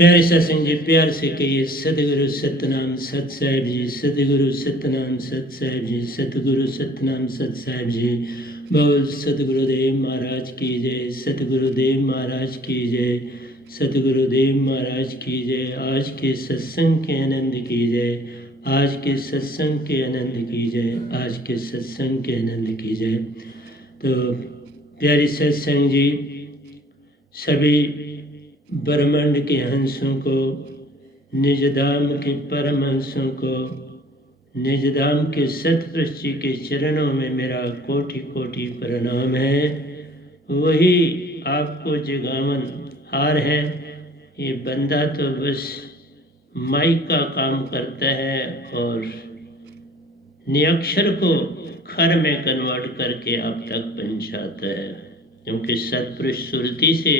प्यारे सत्संग जी, प्यार से कहिए सतगुरु सतनाम सत साहिब जी, सतगुरु सतनाम सत साहिब जी, सतगुरु सतनाम सत साहिब जी। बोल सतगुरुदेव महाराज की जय, सतगुरुदेव महाराज की जय, सतगुरुदेव महाराज की जय। आज के सत्संग के आनंद की जय, आज के सत्संग के आनंद की जय, आज के सत्संग के आनंद की जय। तो प्यारी सत्संग जी, सभी ब्रह्मांड के हंसों को, निज धाम के परम हंसों को, निज धाम के सतपुरुष जी के चरणों में मेरा कोटि कोटि प्रणाम है। वही आपको जगावन हार है। ये बंदा तो बस माइक का काम करता है और निरक्षर को खर में कन्वर्ट करके आप तक पहुंचाता है। क्योंकि सतपुरुष सुरती से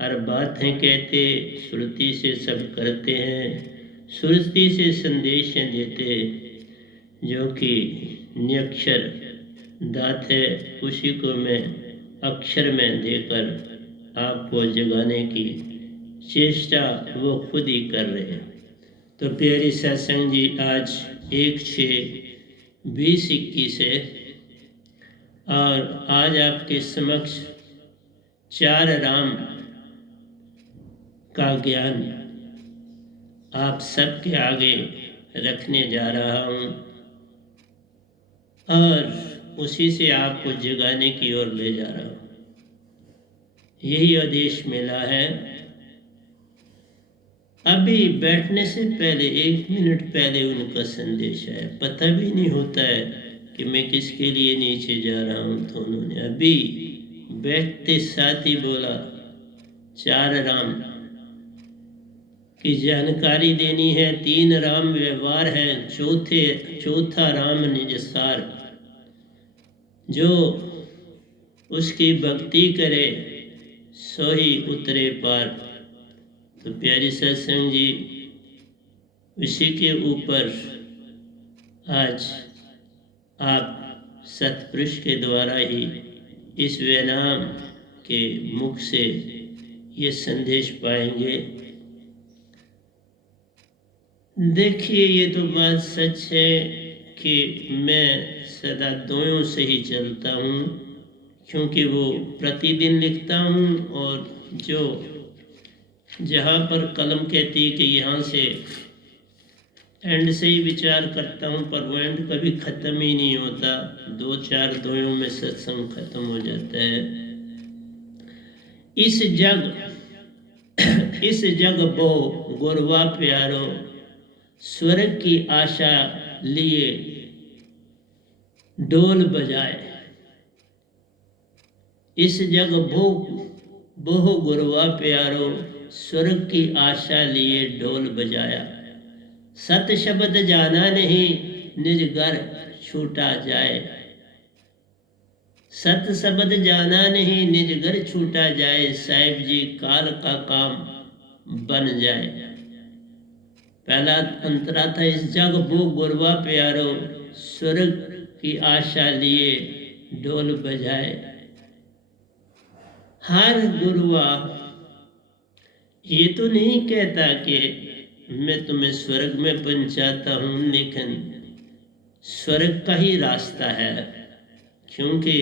हर बात है कहते, श्रुति से सब करते हैं, सुरती से संदेश देते, जो कि निरक्षर दात है उसी को मैं अक्षर में देकर आपको जगाने की चेष्टा वो खुद ही कर रहे हैं। तो प्यारी सत्संग जी, आज 1/6/2021 है और आज आपके समक्ष 4 राम का ज्ञान आप सबके आगे रखने जा रहा हूँ और उसी से आपको जगाने की ओर ले जा रहा हूँ। यही आदेश मिला है। अभी बैठने से पहले 1 मिनट पहले उनका संदेश है। पता भी नहीं होता है कि मैं किसके लिए नीचे जा रहा हूँ। तो उन्होंने अभी बैठते साथ ही बोला 4 राम की जानकारी देनी है। 3 राम व्यवहार है, चौथा राम निजसार। जो उसकी भक्ति करे सो ही उतरे पार। तो प्यारी सत्संग जी, उसी के ऊपर आज आप सतपुरुष के द्वारा ही इस वेनाम के मुख से ये संदेश पाएंगे। देखिए, ये तो बात सच है कि मैं सदा दोयों से ही चलता हूँ, क्योंकि वो प्रतिदिन लिखता हूँ और जो जहाँ पर कलम कहती है कि यहाँ से एंड से ही विचार करता हूँ, पर वो एंड कभी ख़त्म ही नहीं होता। 2-4 दोयों में सत्संग खत्म हो जाता है। इस जग बो गुरवा प्यारो, स्वर्ग की आशा लिए ढोल बजाए। इस जग बोह गुरवा प्यारो, स्वर्ग की आशा लिए ढोल बजाया। सत शब्द जाना नहीं, निज घर छूटा जाए। सत शब्द जाना नहीं, निज घर छूटा जाए। साहिब जी काल का काम बन जाए। पहला अंतरा था, इस जग बो गुरवा प्यारो, स्वर्ग की आशा लिए ढोल बजाए। हर गुरुआ ये तो नहीं कहता कि मैं तुम्हें स्वर्ग में पहुंचाता हूँ, लेकिन स्वर्ग का ही रास्ता है। क्योंकि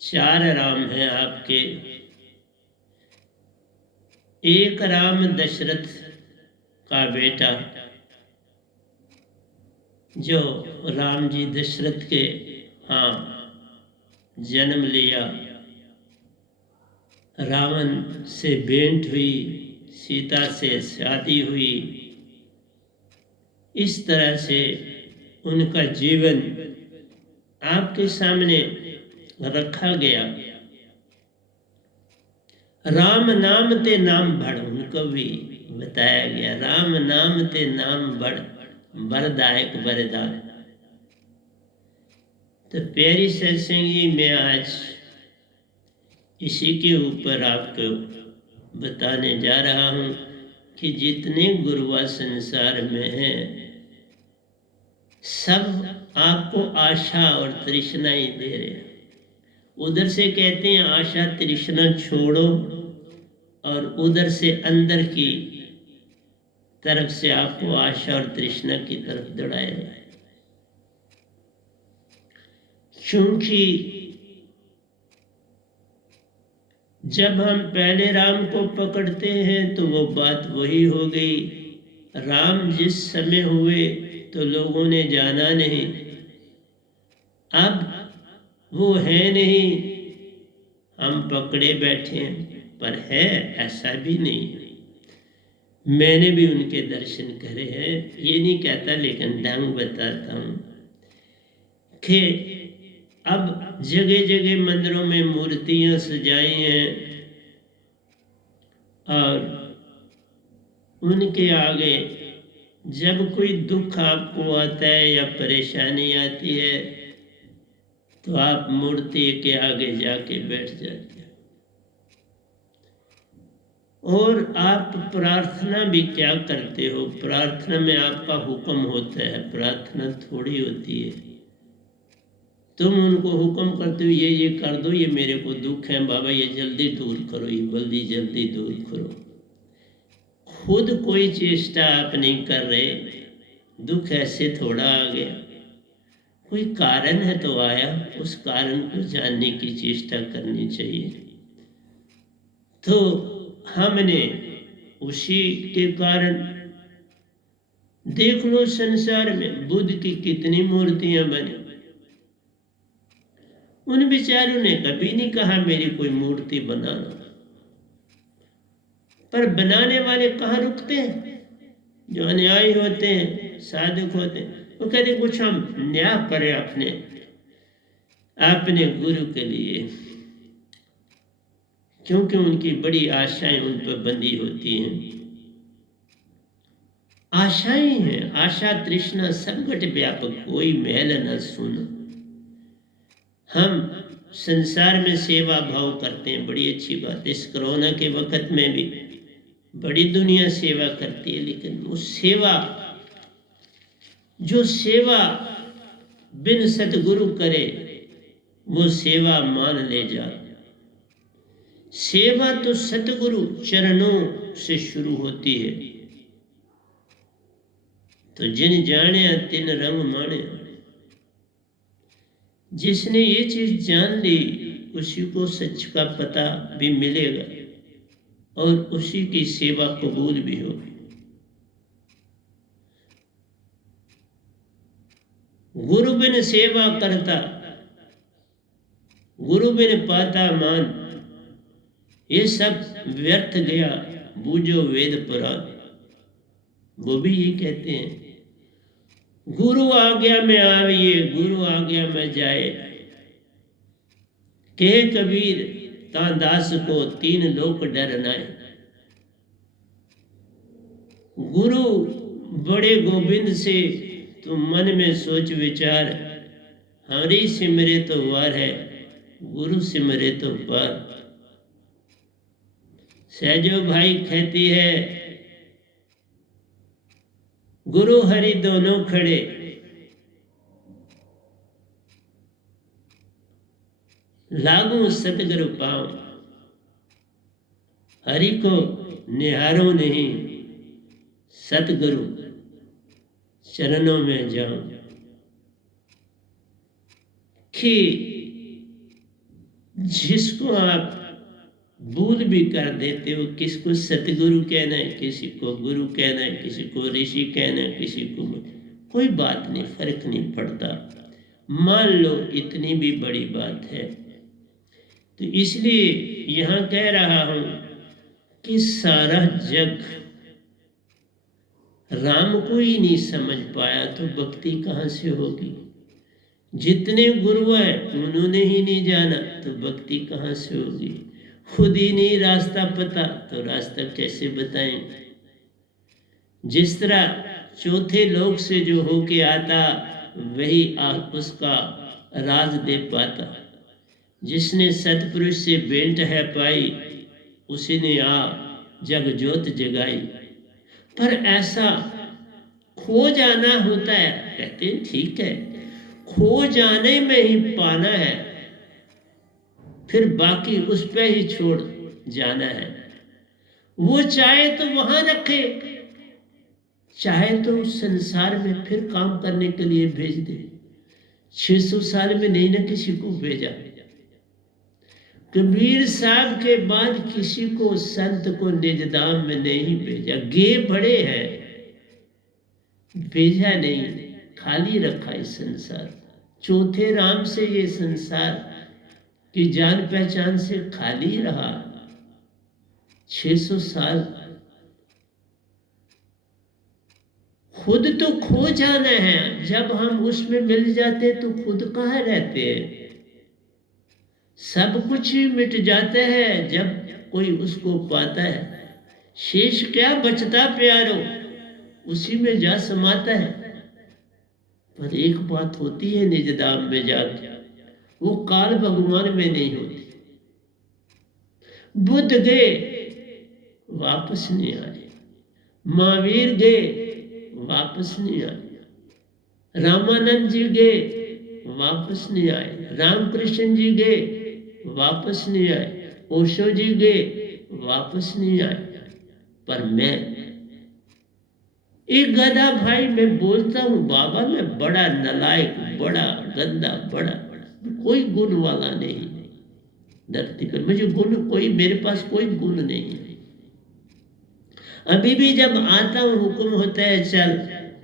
4 राम हैं आपके। एक राम दशरथ का बेटा, जो राम जी दशरथ के जन्म लिया। रावण से भेंट हुई, सीता से शादी हुई। इस तरह से उनका जीवन आपके सामने रखा गया। राम नाम ते नाम बढ़, उनको भी बताया गया। राम नाम ते नाम बढ़, वरदायक वरदान। तो प्यारी सत्संगी, मैं आज इसी के ऊपर आपको बताने जा रहा हूँ कि जितने गुरुआ संसार में हैं, सब आपको आशा और तृष्णा ही दे रहे हैं। उधर से कहते हैं आशा तृष्णा छोड़ो और उधर से अंदर की तरफ से आपको आशा और तृष्णा की तरफ दौड़ाएगा। क्योंकि जब हम पहले राम को पकड़ते हैं तो वो बात वही हो गई, राम जिस समय हुए तो लोगों ने जाना नहीं, अब वो है नहीं, हम पकड़े बैठे हैं। पर है ऐसा भी नहीं, मैंने भी उनके दर्शन करे हैं, ये नहीं कहता लेकिन ढंग बताता हूँ कि अब जगह जगह मंदिरों में मूर्तियां सजाई हैं और उनके आगे जब कोई दुख आपको आता है या परेशानी आती है तो आप मूर्ति के आगे जाके बैठ जाते हो और आप प्रार्थना भी क्या करते हो। प्रार्थना में आपका हुक्म होता है, प्रार्थना थोड़ी होती है। तुम उनको हुक्म करते हो ये कर दो, ये मेरे को दुख है बाबा, ये जल्दी दूर करो, ये जल्दी दूर करो। खुद कोई चेष्टा आप नहीं कर रहे, दुख ऐसे थोड़ा आ गया, कोई कारण है तो आया, उस कारण को जानने की चेष्टा करनी चाहिए। तो हमने उसी के कारण देख लो संसार में बुद्ध की कितनी मूर्तियां बनी, उन बेचारों ने कभी नहीं कहा मेरी कोई मूर्ति बनाना, पर बनाने वाले कहाँ रुकते हैं। जो अन्यायी होते हैं, साधक होते हैं, वो कहते कुछ हम न्याय करें अपने गुरु के लिए, क्योंकि उनकी बड़ी आशाएं उन पर बंधी होती हैं। आशाएं हैं, आशा तृष्णा संकट व्यापक, कोई मैल न सुन। हम संसार में सेवा भाव करते हैं, बड़ी अच्छी बात। इस कोरोना के वक्त में भी बड़ी दुनिया सेवा करती है, लेकिन वो सेवा, जो सेवा बिन सतगुरु करे वो सेवा मान ले जा। सेवा तो सतगुरु चरणों से शुरू होती है। तो जिन जाने तिन रंग माने, जिसने ये चीज जान ली उसी को सच का पता भी मिलेगा और उसी की सेवा कबूल भी होगी। गुरु बिन सेवा करता, गुरु बिन पाता मान, ये सब व्यर्थ गया बूझो वेद पुराण। वो भी ये कहते हैं, गुरु आज्ञा में आविए गुरु आज्ञा में जाए, कहे कबीर ता दास को तीन लोक डर नाए। गुरु बड़े गोविंद से तुम मन में सोच विचार, हरि सिमरे तो वार है गुरु सिमरे तो पार। सहजो भाई कहती है, गुरु हरि दोनों खड़े, लागू सतगुरु पाओ, हरि को निहारो नहीं, सतगुरु चरणों में जाओ। कि जिसको आप भूल भी कर देते हो, किसको सतगुरु कहना है, किसी को गुरु कहना है, किसी को ऋषि कहना है, किसी को, कोई बात नहीं, फर्क नहीं पड़ता। मान लो इतनी भी बड़ी बात है। तो इसलिए यहाँ कह रहा हूं कि सारा जग राम को ही नहीं समझ पाया तो भक्ति कहाँ से होगी। जितने गुरु हैं उन्होंने ही नहीं जाना तो भक्ति कहाँ से होगी। खुद ही नहीं रास्ता पता तो रास्ता कैसे बताएंगे। जिस तरह चौथे लोक से जो होके आता वही उसका राज दे पाता। जिसने सतपुरुष से भेंट है पाई उसी ने जग जोत जगाई। पर ऐसा खो जाना होता है, कहते हैं ठीक है, खो जाने में ही पाना है, फिर बाकी उस पे ही छोड़ जाना है। वो चाहे तो वहां रखे, चाहे तो संसार में फिर काम करने के लिए भेज दे। 600 साल में नहीं ना किसी को भेजा। कबीर साहब के बाद किसी को संत को निजधाम में नहीं भेजा। गे बड़े हैं, भेजा नहीं, खाली रखा इस संसार। चौथे राम से ये संसार की जान पहचान से खाली रहा। 600 साल खुद तो खो जाना है। जब हम उसमें मिल जाते तो खुद कहाँ रहते हैं। सब कुछ ही मिट जाता है जब कोई उसको पाता है। शेष क्या बचता प्यारो, उसी में जा समाता है। पर एक बात होती है निजधाम में जाके, वो काल भगवान में नहीं होती। बुद्ध गए वापस नहीं आए, महावीर गए वापस नहीं आए, रामानंद जी गए वापस नहीं आए, रामकृष्ण जी गए वापस नहीं आए, ओशो जी गए वापस नहीं आए। पर मैं एक गधा भाई, मैं बोलता हूँ बाबा मैं बड़ा नलायक, बड़ा गंदा, बड़ा कोई गुण वाला नहीं धरती पर। मुझे गुण कोई, मेरे पास कोई गुण नहीं है। अभी भी जब आता हूँ हुक्म होता है चल,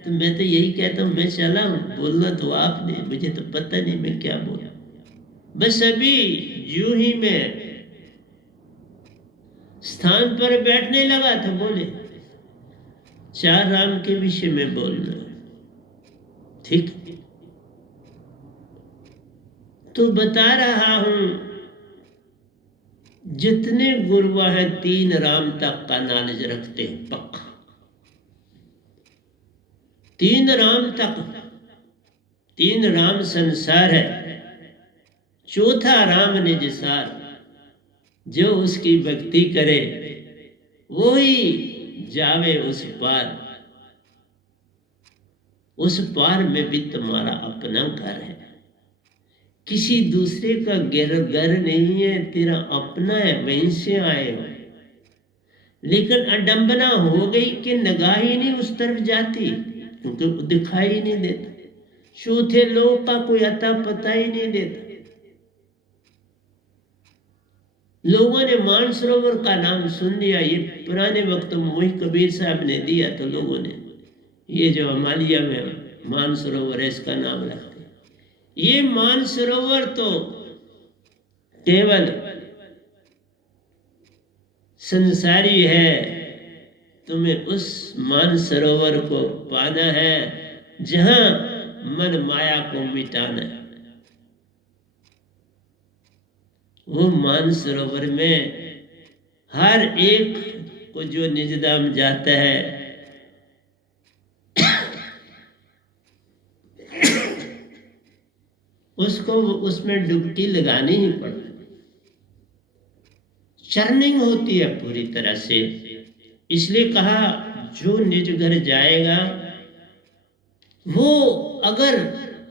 तो मैं तो यही कहता हूँ मैं चला हूँ, बोलना तो आपने, मुझे तो पता नहीं मैं क्या बोला। बस अभी यूं ही मैं स्थान पर बैठने लगा था, बोले 4 राम के विषय में बोलना। ठीक, तो बता रहा हूं जितने गुरुआ हैं 3 राम तक का नॉलेज रखते हैं पक्का। 3 राम तक, 3 राम संसार है, चौथा राम निजसार। जो उसकी भक्ति करे वो ही जावे उस पार। उस पार में भी तुम्हारा अपना घर है, किसी दूसरे का घर नहीं है, तेरा अपना है, वहीं से आए हो। लेकिन अडंबना हो गई कि निगाह ही नहीं उस तरफ जाती, क्योंकि दिखाई नहीं देता। चौथे लोग का कोई अता पता ही नहीं देता। लोगों ने मानसरोवर का नाम सुन लिया, ये पुराने वक्त में वही कबीर साहब ने दिया, तो लोगों ने ये जो हिमालय में मानसरोवर है इसका नाम रखते। ये मानसरोवर तो केवल संसारी है, तुम्हें उस मानसरोवर को पाना है जहां मन माया को मिटाना है। वो मानसरोवर में हर एक को जो निजधाम जाता है उसको उसमें डुबकी लगानी ही पड़ती, चर्निंग होती है पूरी तरह से। इसलिए कहा जो निज घर जाएगा वो अगर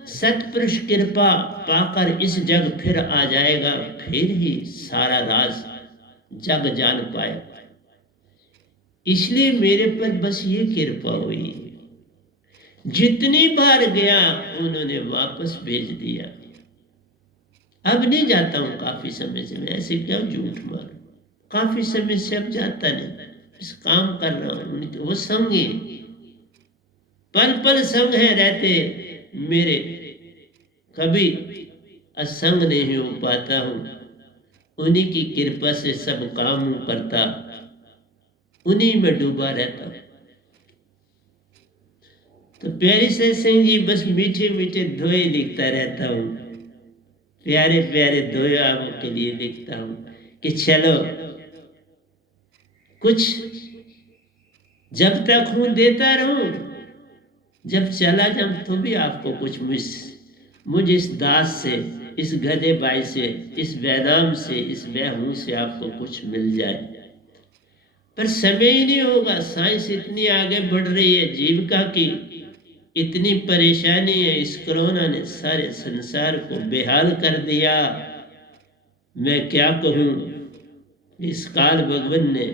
सतपुरुष कृपा पाकर इस जग फिर आ जाएगा, फिर ही सारा राज जग जान पाए। इसलिए मेरे पर बस ये कृपा हुई, जितनी बार गया उन्होंने वापस भेज दिया। अब नहीं जाता हूं काफी समय से, मैं ऐसे क्या झूठ मारूं, काफी समय से अब जाता नहीं, इस काम कर रहा हूं। वो संग ही पल पल संग है रहते मेरे, कभी असंग नहीं हो पाता हूं। उन्हीं की कृपा से सब काम करता, उन्हीं में डूबा रहता। तो प्यारी सत्संग जी बस मीठे मीठे दोहे लिखता रहता हूँ, प्यारे प्यारे दोहे आपके लिए लिखता हूँ कि चलो कुछ जब तक हूँ देता रहूं, जब चला जाऊं तो भी आपको कुछ मुझ इस दास से, इस गधे भाई से, इस वैदाम से, इस वहूं से आपको कुछ मिल जाए। पर समय ही नहीं होगा। साइंस इतनी आगे बढ़ रही है, जीविका की इतनी परेशानी है, इस कोरोना ने सारे संसार को बेहाल कर दिया। मैं क्या कहूँ, इस काल भगवान ने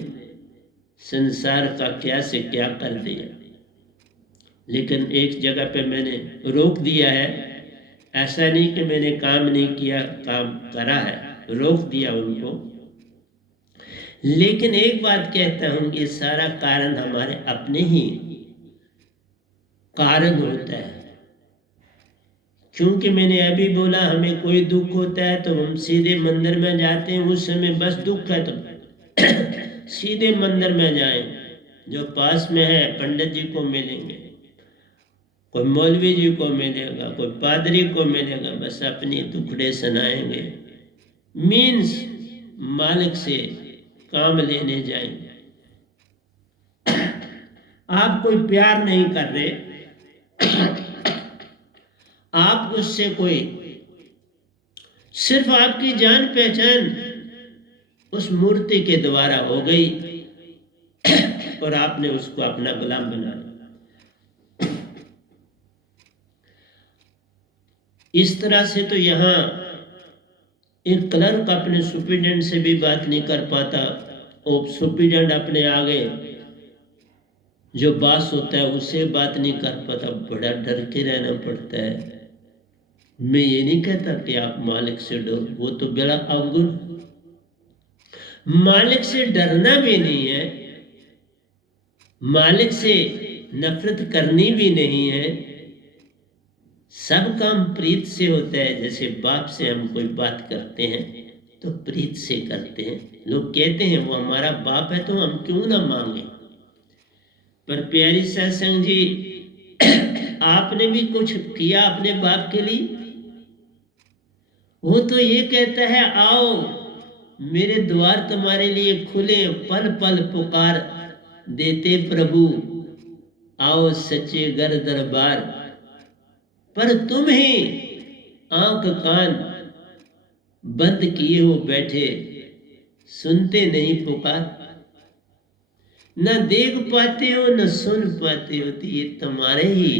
संसार का क्या से क्या कर दिया। लेकिन एक जगह पे मैंने रोक दिया है, ऐसा नहीं कि मैंने काम नहीं किया, काम करा है, रोक दिया उनको। लेकिन एक बात कहता हूं कि सारा कारण हमारे अपने ही कारण होता है। क्योंकि मैंने अभी बोला हमें कोई दुख होता है तो हम सीधे मंदिर में जाते हैं, उस समय बस दुख है तो सीधे मंदिर में जाएं, जो पास में है पंडित जी को मिलेंगे, कोई मौलवी जी को मिलेगा, कोई पादरी को मिलेगा, बस अपनी दुखड़े सुनाएंगे, मीन्स मालिक से काम लेने जाएंगे। आप कोई प्यार नहीं कर रहे, आप उससे कोई, सिर्फ आपकी जान पहचान उस मूर्ति के द्वारा हो गई और आपने उसको अपना गुलाम बना लिया। इस तरह से तो यहाँ एक क्लर्क अपने सुपरिटेंडेंट से भी बात नहीं कर पाता और सुपरिटेंडेंट अपने आगे जो बॉस होता है उससे बात नहीं कर पाता, बड़ा डर के रहना पड़ता है। मैं ये नहीं कहता कि आप मालिक से डरो, वो तो बड़ा अवगुण। मालिक से डरना भी नहीं है, मालिक से नफरत करनी भी नहीं है। सब काम प्रीत से होता है। जैसे बाप से हम कोई बात करते हैं तो प्रीत से करते हैं। लोग कहते हैं वो हमारा बाप है तो हम क्यों ना मांगे। पर प्यारी सत्संग जी, आपने भी कुछ किया अपने बाप के लिए? वो तो ये कहता है आओ मेरे द्वार तुम्हारे लिए खुले, पल पल पुकार देते प्रभु, आओ सच्चे घर दरबार। पर तुम ही आंख कान बंद किए हो बैठे, सुनते नहीं पुकार। न देख पाते हो न सुन पाते हो, तो ये तुम्हारे ही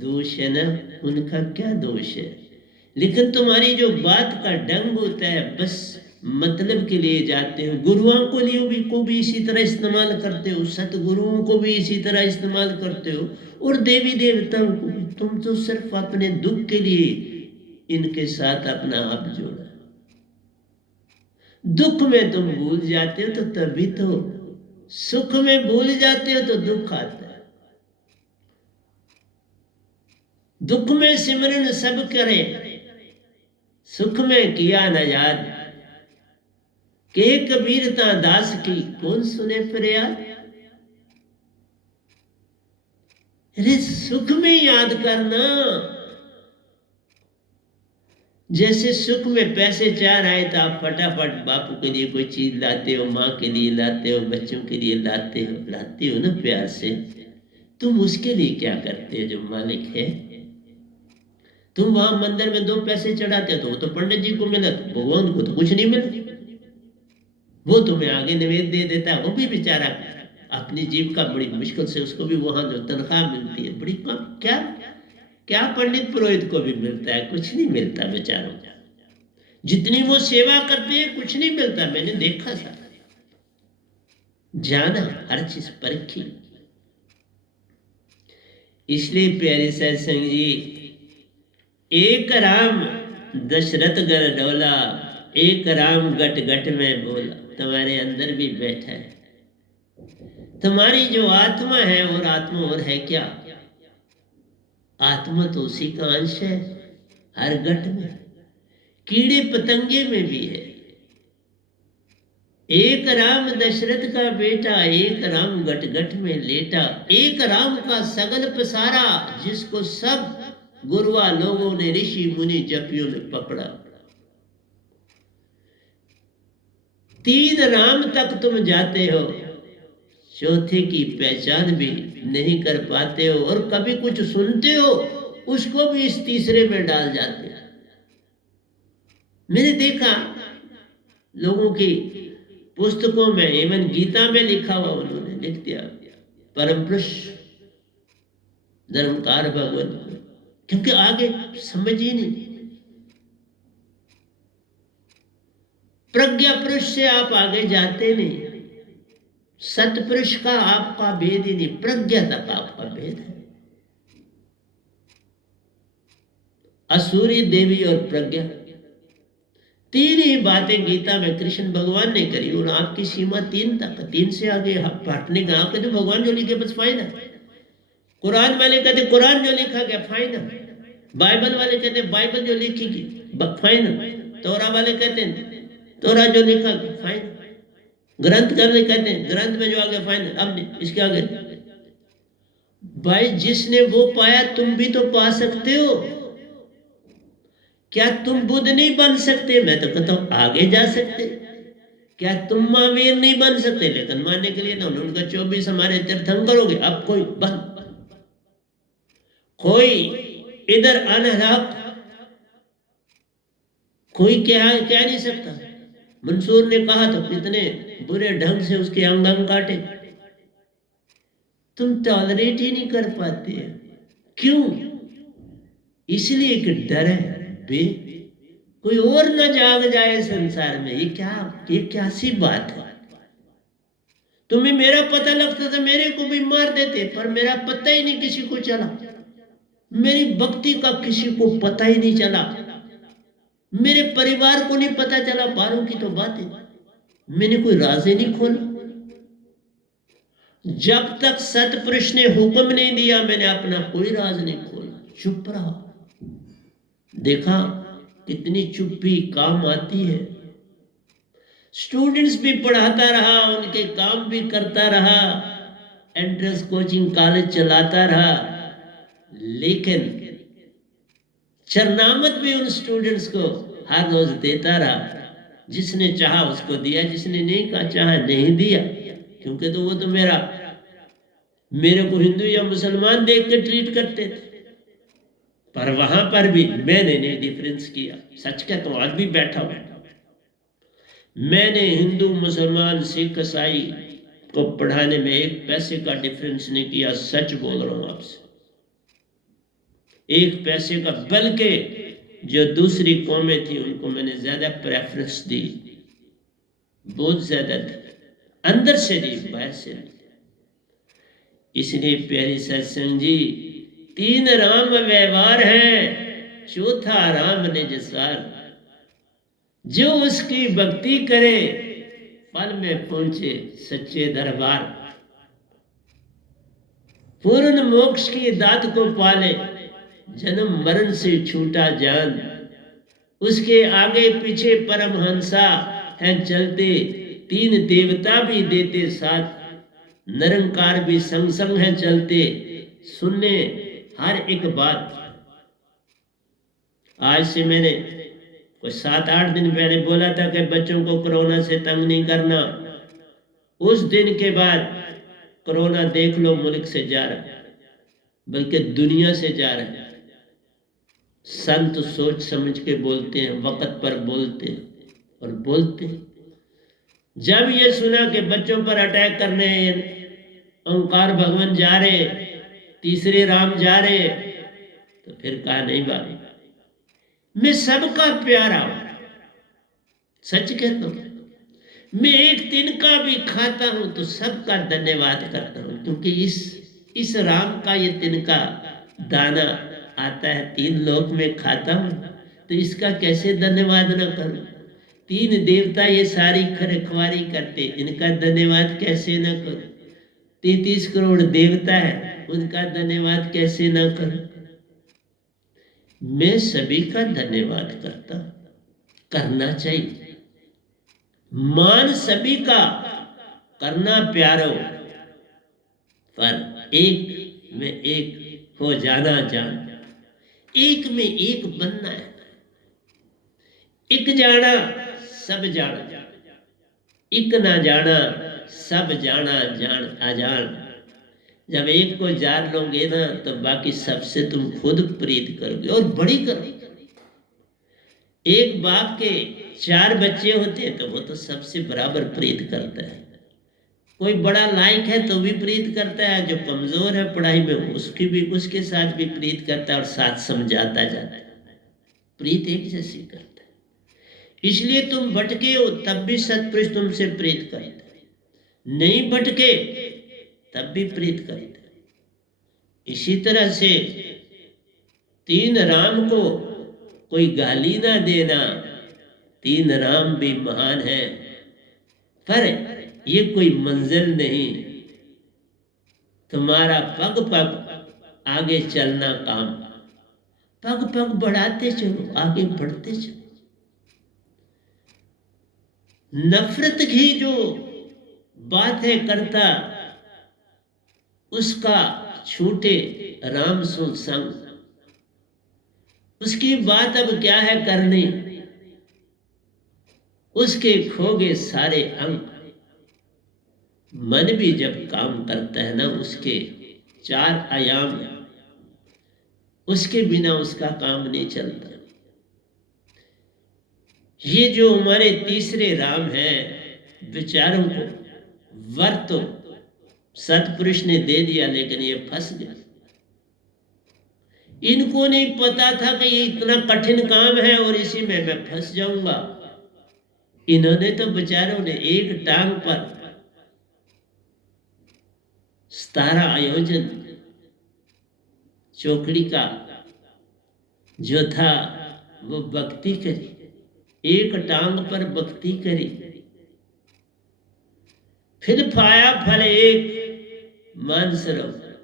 दोष है ना, उनका क्या दोष है। लेकिन तुम्हारी जो बात का ढंग होता है बस मतलब के लिए जाते हो। गुरुओं को लिए भी को भी इसी तरह इस्तेमाल करते हो, सतगुरुओं को भी इसी तरह इस्तेमाल करते हो, और देवी देवताओं को भी। तुम तो सिर्फ अपने दुख के लिए इनके साथ अपना आप जोड़ा। दुख में तुम भूल जाते हो तो तभी तो, सुख में भूल जाते हो तो दुख आता है। दुख में सिमरन सब करे, सुख में किया न याद। के कबीरता दास की कौन सुने फरियाद। अरे सुख में याद करना। जैसे सुख में पैसे चार आए तो आप फटाफट बापू के लिए कोई चीज लाते हो, माँ के लिए लाते हो, बच्चों के लिए लाते हो ना प्यार से। तुम उसके लिए क्या करते हो जो मालिक है। तुम वहां मंदिर में 2 पैसे चढ़ाते हो तो वो तो पंडित जी को मिला, तो भगवान को तो कुछ नहीं मिला। वो तुम्हें आगे निवेद दे देता है, वो भी बेचारा अपनी जीविका बड़ी मुश्किल से, उसको भी वहां जो तनख्वाह मिलती है बड़ी कम। क्या क्या पंडित पुरोहित को भी मिलता है, कुछ नहीं मिलता बेचारों। जितनी वो सेवा करते हैं कुछ नहीं मिलता। मैंने देखा था, जाना हर चीज परखी। इसलिए प्यारे सत्संग जी, एक राम दशरथ घर डोला, एक राम गट गट में बोला। तुम्हारे अंदर भी बैठा है। तुम्हारी जो आत्मा है और आत्मा और है क्या। आत्मा तो उसी का अंश है, हर गट में, कीड़े पतंगे में भी है। एक राम दशरथ का बेटा, एक राम गट गट में लेटा, एक राम का सगल पसारा, जिसको सब गुरुआ लोगों ने ऋषि मुनि जपियों में पकड़ा। 3 राम तक तुम जाते हो, चौथे की पहचान भी नहीं कर पाते हो, और कभी कुछ सुनते हो उसको भी इस तीसरे में डाल जाते हो। मैंने देखा लोगों की पुस्तकों में, एवं गीता में लिखा हुआ उन्होंने लिख दिया परम पुरुष धर्मकार भगवान, क्योंकि आगे समझ ही नहीं। प्रज्ञा पुरुष से आप आगे जाते नहीं। सतपुरुष का आपका भेद ही नहीं, प्रज्ञा तक आपका भेद है। असुरी, देवी और प्रज्ञा, तीन ही बातें गीता में कृष्ण भगवान ने करी और आपकी सीमा तीन तक, तीन से आगे हटने का। आप कहते भगवान जो लिखे बस फाइनल, कुरान वाले कहते कुरान जो लिखा गया फाइनल, बाइबल वाले कहते बाइबल जो लिखी गई फाइनल, तोरा वाले कहते हैं तोरा जो लिखा गया फाइनल, ग्रंथ करने कहते हैं ग्रंथ में जो आगे फाइनल, अब नहीं इसके आगे। भाई जिसने वो पाया तुम भी तो पा सकते हो। क्या तुम बुद्ध नहीं बन सकते? मैं तो कहता हूं आगे जा सकते। क्या तुम महावीर नहीं बन सकते? लेकिन मानने के लिए ना उनका 24 हमारे तीर्थंकर हो गए, अब कोई बन, कोई इधर अनहक कोई क्या नहीं सकता। मंसूर ने कहा तो कितने बुरे ढंग से उसके अंग अंग काटे, तुम टॉलरेट ही नहीं कर पाते। क्यों? इसलिए कि डर है बे कोई और न जाग जाए संसार में। ये क्या सी बात है? तुम्हें मेरा पता लगता था मेरे को भी मार देते, पर मेरा पता ही नहीं किसी को चला। मेरी भक्ति का किसी को पता ही नहीं चला, मेरे परिवार को नहीं पता चला। बारों की तो बात है, मैंने कोई राज ही नहीं खोला। जब तक सतपुरुष ने हुक्म नहीं दिया मैंने अपना कोई राज नहीं खोला, चुप रहा। देखा कितनी चुप्पी काम आती है। स्टूडेंट्स भी पढ़ाता रहा, उनके काम भी करता रहा, एंट्रेंस कोचिंग कॉलेज चलाता रहा, लेकिन चरनामत भी उन स्टूडेंट्स को हर रोज देता रहा। जिसने चाहा उसको दिया, जिसने नहीं कहा चाहा नहीं दिया, क्योंकि तो वो तो मेरे को हिंदू या मुसलमान देख के ट्रीट करते थे। पर वहां पर भी मैंने नहीं डिफरेंस किया। सच कहता हूं, आज भी बैठा हुआ मैंने हिंदू मुसलमान सिख ईसाई को पढ़ाने में एक पैसे का डिफरेंस नहीं किया। सच बोल रहा हूं आपसे, एक पैसे का। बल्कि जो दूसरी कौमें थी उनको मैंने ज्यादा प्रेफरेंस दी, बहुत ज्यादा दी, अंदर से दी, बाहर से दी। इसलिए प्यारी सत्संग जी, तीन राम व्यवहार है, चौथा राम निजसार। जो उसकी भक्ति करे पल में पहुंचे सच्चे दरबार। पूर्ण मोक्ष की दात को पाले, जन्म मरण से छूटा जान। उसके आगे पीछे परमहंसा है चलते, तीन देवता भी देते साथ, निरंकार भी संग संग है चलते, सुनने हर एक बात। आज से मैंने कोई 7-8 दिन पहले बोला था कि बच्चों को कोरोना से तंग नहीं करना। उस दिन के बाद कोरोना देख लो मुल्क से जा रहा है, बल्कि दुनिया से जा रहा है। संत सोच समझ के बोलते हैं, वक्त पर बोलते हैं और बोलते हैं। जब ये सुना कि बच्चों पर अटैक करने ओंकार भगवान जा रहे, तीसरे राम जा रहे, तो फिर कहा नहीं भाई, मैं सबका प्यारा हूं। सच कहता हूं, मैं एक तिनका भी खाता हूं तो सबका धन्यवाद करता हूं, क्योंकि इस राम का ये तिनका दाना आता है 3 लोक में खाता हूं, तो इसका कैसे धन्यवाद न करूं। 3 देवता ये सारी रखवारी करते, इनका धन्यवाद कैसे न करूं। 33 करोड़ देवता है, उनका धन्यवाद कैसे न करूं। मैं सभी का धन्यवाद करता हूं, करना चाहिए। मान सभी का करना प्यारो, पर एक में एक हो जाना जान। एक में एक बनना है। एक जाना सब जाना, एक ना जाना सब जाना जान अजान। जब एक को जान लोगे ना तो बाकी सबसे तुम खुद प्रीत करोगे और बड़ी करोगे। एक बाप के 4 बच्चे होते हैं तो वो तो सबसे बराबर प्रीत करता है। कोई बड़ा लायक है तो भी प्रीत करता है, जो कमजोर है पढ़ाई में उसके साथ भी प्रीत करता है और साथ समझाता जाता है। प्रीत एक जैसी करता है। इसलिए तुम भटके हो तब भी सतपुरुष तुमसे प्रीत करता है। नहीं भटके तब भी प्रीत करते। इसी तरह से तीन राम को कोई गाली ना देना, तीन राम भी महान है, पर ये कोई मंजिल नहीं, तुम्हारा पग पग आगे चलना काम, पग पग बढ़ाते चलो, आगे बढ़ते चलो। नफरत की जो बातें करता उसका छूटे राम सो संग, उसकी बात अब क्या है करनी, उसके खोगे सारे अंग। मन भी जब काम करता है ना, उसके चार आयाम, उसके बिना उसका काम नहीं चलता। ये जो हमारे तीसरे राम हैं, विचारों को वर तो सतपुरुष ने दे दिया, लेकिन ये फंस गए। इनको नहीं पता था कि ये इतना कठिन काम है और इसी में मैं फंस जाऊंगा। इन्होंने तो बेचारों ने एक टांग पर 17 आयोजन चौकड़ी का जो था वो भक्ति करी, एक टांग पर भक्ति करी, फिर पाया फल एक मानसरोवर,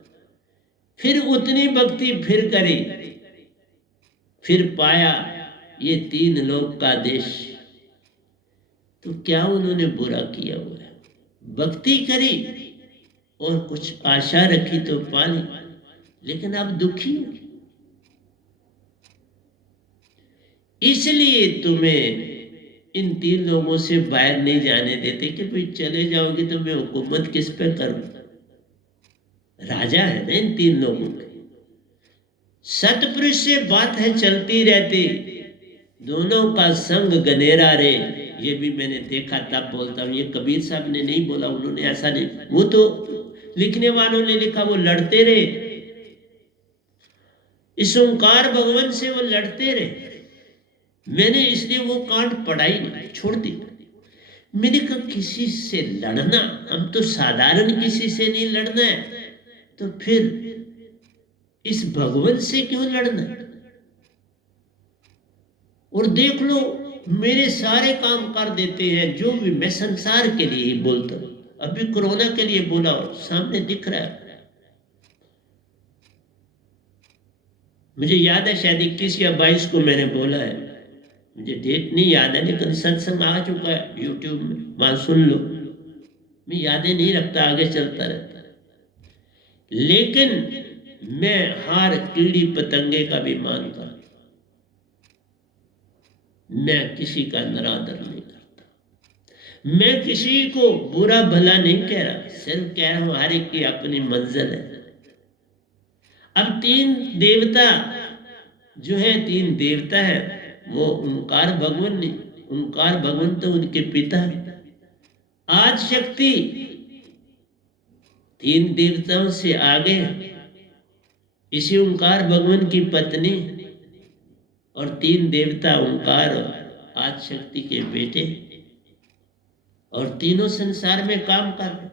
फिर उतनी भक्ति फिर करी, फिर पाया ये 3 लोक का देश। तो क्या उन्होंने बुरा किया हुआ है? भक्ति करी और कुछ आशा रखी तो पाली, लेकिन अब दुखी हो। इसलिए तुम्हें इन 3 लोगों से बाहर नहीं जाने देते कि भाई चले जाओगे तो मैं हुकूमत किस पे करूं। राजा है ना इन 3 लोगों के। सतपुरुष से बात है चलती रहती, दोनों का संग गनेरा रे। ये भी मैंने देखा, तब बोलता हूं, ये कबीर साहब ने नहीं बोला, उन्होंने ऐसा नहीं, वो तो लिखने वालों ने लिखा, वो लड़ते रहे इस ओंकार भगवान से, वो लड़ते रहे। मैंने इसलिए वो कांड पढ़ाई नहीं, छोड़ दी। मैंने कहा किसी से लड़ना, हम तो साधारण किसी से नहीं लड़ना है, तो फिर इस भगवान से क्यों लड़ना। और देख लो मेरे सारे काम कर देते हैं, जो भी मैं संसार के लिए ही बोलता हूं। अभी कोरोना के लिए बोला और सामने दिख रहा है। मुझे याद है शायद 21 या 22 को मैंने बोला है, मुझे डेट नहीं याद है, लेकिन सत्संग आ चुका है यूट्यूब में, वहां सुन लो। मैं यादें नहीं रखता, आगे चलता रहता है। लेकिन मैं हर कीड़ी पतंगे का भी मानता हूं, मैं किसी का नरादर नहीं करता, मैं किसी को बुरा भला नहीं कह रहा, सिर्फ कह रहा हूं हर एक की अपनी मंजिल है। अब 3 देवता जो है, 3 देवता है, वो ओंकार भगवान नहीं, ओंकार भगवान तो उनके पिता है। आज शक्ति 3 देवताओं से आगे, इसी ओंकार भगवान की पत्नी, और 3 देवता ओंकार और आज शक्ति के बेटे, और तीनों संसार में काम कर रहे।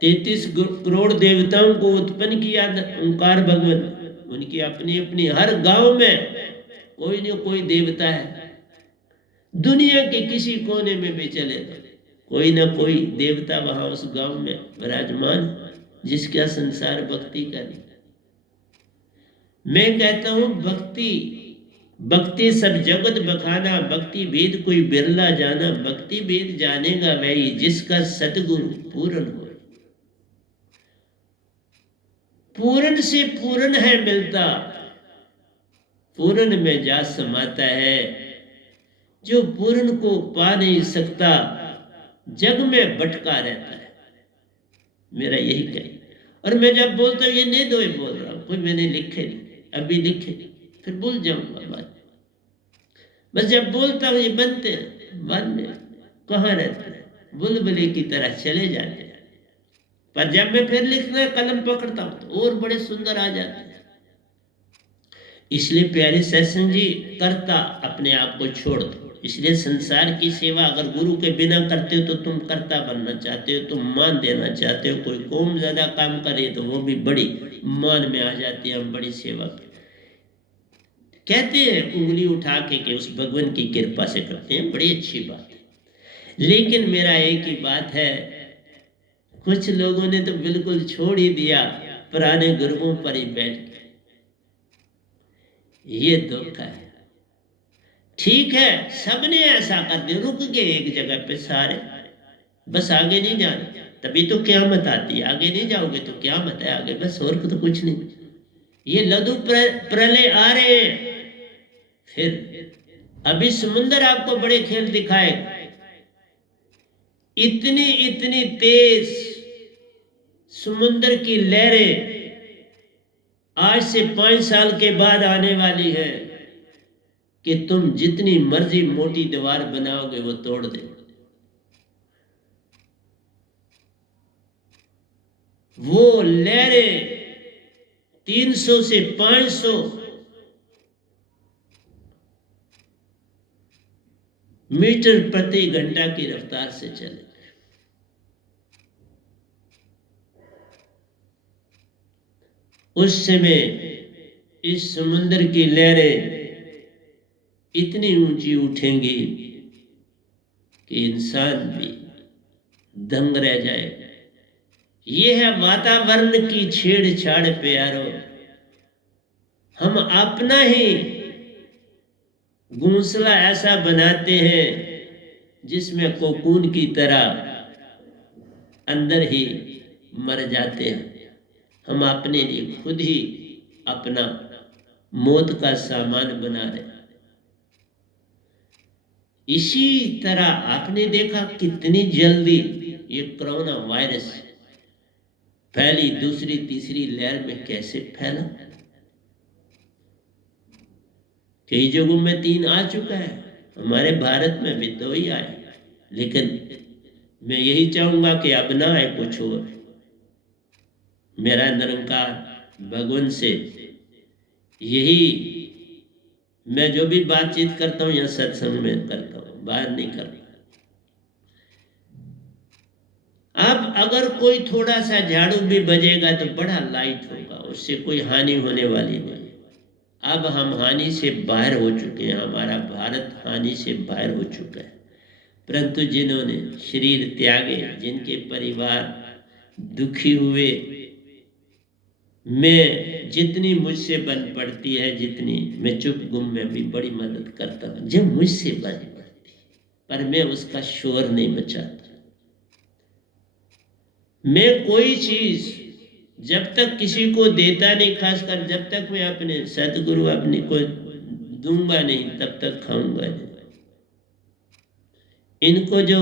33 करोड़ देवताओं को उत्पन्न किया ओंकार भगवान, उनकी अपनी अपनी, हर गांव में कोई न कोई देवता है। दुनिया के किसी कोने में भी चले तो कोई ना कोई देवता वहां उस गांव में विराजमान, जिसका संसार भक्ति का नहीं। मैं कहता हूं भक्ति भक्ति सब जगत बखाना, भक्ति भेद कोई बिरला जाना, भक्ति भेद जानेगा वही जिसका सतगुरु पूर्ण हो। पूर्ण से पूर्ण है मिलता, पूर्ण में जा समाता है। जो पूर्ण को पा नहीं सकता जग में भटका रहता है, मेरा यही कहना। और मैं जब बोलता हूँ ये नहीं दो बोल रहा हूँ, कोई मैंने लिखे नहीं, अभी लिखे नहीं, फिर भूल जाऊंगा बात। बस जब बोलता हूँ ये बनते हैं, बाद में कहाँ रहते हैं, बुलबुले की तरह चले जाते हैं। पर जब मैं फिर लिखना कलम पकड़ता हूँ तो और बड़े सुंदर आ जाते हैं। इसलिए प्यारे सत्संग जी, करता अपने आप को छोड़ दो, इसलिए संसार की सेवा अगर गुरु के बिना करते हो तो तुम कर्ता बनना चाहते हो, तुम मान देना चाहते हो। कोई कौम ज्यादा काम करे तो वो भी बड़ी मान में आ जाती है, हम बड़ी सेवा कहते हैं, उंगली उठा के उस भगवान की कृपा से करते हैं, बड़ी अच्छी बात है। लेकिन मेरा एक ही बात है, कुछ लोगों ने तो बिल्कुल छोड़ ही दिया, पुराने गुरुओं पर ही बैठ गए। ये दुख है। ठीक है, सबने ऐसा कर दिया, रुक गए एक जगह पे सारे, बस आगे नहीं जाना। तभी तो क़यामत आती है, आगे नहीं जाओगे तो क़यामत है आगे, बस और तो कुछ नहीं। ये लघु प्रलय आ रहे हैं। फिर अभी समुद्र आपको बड़े खेल दिखाए, इतनी इतनी तेज समुद्र की लहरें आज से 5 साल के बाद आने वाली है कि तुम जितनी मर्जी मोटी दीवार बनाओगे वो तोड़ दे। वो लहरें 300 से 500 मीटर प्रति घंटा की रफ्तार से चले। उस समय इस समुद्र की लहरें इतनी ऊंची उठेंगी कि इंसान भी दंग रह जाए। ये है वातावरण की छेड़छाड़ प्यारो। हम अपना ही घोंसला ऐसा बनाते हैं जिसमें कोकून की तरह अंदर ही मर जाते हैं। हम अपने लिए खुद ही अपना मौत का सामान बना रहे। इसी तरह आपने देखा कितनी जल्दी ये कोरोना वायरस फैली, दूसरी तीसरी लहर में कैसे फैला। कई जगहों में 3 आ चुका है, हमारे भारत में भी 2 ही आए। लेकिन मैं यही चाहूंगा कि अब ना आए कुछ और। मेरा निरंकार भगवान से यही, मैं जो भी बातचीत करता हूँ या सत्संग में करता हूँ, बाहर नहीं करता। अब अगर कोई थोड़ा सा झाड़ू भी बजेगा तो बड़ा लाइट होगा, उससे कोई हानि होने वाली नहीं। अब हम हानि से बाहर हो चुके हैं, हमारा भारत हानि से बाहर हो चुका है। परंतु जिन्होंने शरीर त्यागे, जिनके परिवार दुखी हुए, मैं जितनी मुझसे बन पड़ती है, जितनी मैं चुप गुम में भी बड़ी मदद करता हूँ जब मुझसे बन पड़ती, पर मैं उसका शोर नहीं मचाता। मैं कोई चीज जब तक किसी को देता नहीं, खासकर जब तक मैं अपने सदगुरु अपने को दूंगा नहीं तब तक खाऊंगा नहीं। इनको जो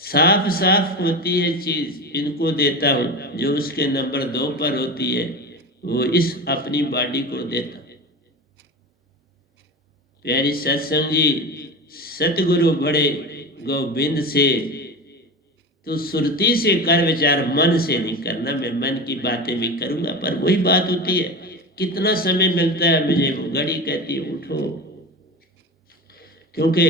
साफ साफ होती है चीज इनको देता हूं, जो उसके नंबर 2 पर होती है वो इस अपनी बॉडी को देता। प्यारी सत्संग जी, सतगुरु बड़े गोविंद से तो सुरती से कर विचार, मन से नहीं करना। मैं मन की बातें भी करूंगा, पर वही बात होती है, कितना समय मिलता है मुझे, वो घड़ी कहती है उठो। क्योंकि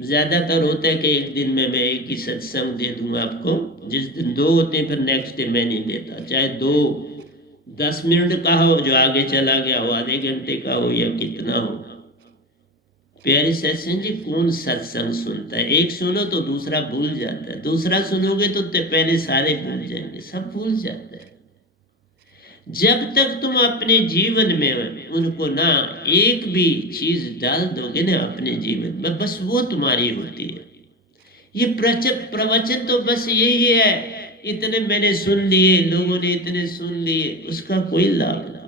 ज्यादातर होता है कि एक दिन में मैं एक ही सत्संग दे दूंगा आपको, जिस दिन 2 होते हैं फिर नेक्स्ट डे मैं नहीं देता। चाहे 2 10 मिनट का हो, जो आगे चला गया हो, आधे घंटे का हो या कितना हो। प्यारे सत्संग जी, कौन सत्संग सुनता है? एक सुनो तो दूसरा भूल जाता है, दूसरा सुनोगे तो पहले सारे भूल जाएंगे, सब भूल जाता है। जब तक तुम अपने जीवन में उनको ना एक भी चीज डाल दोगे ना अपने जीवन में, बस वो तुम्हारी होती है। ये प्रवचन तो बस यही है, इतने मैंने सुन लिए, लोगों ने इतने सुन लिए, उसका कोई लाभ नहीं।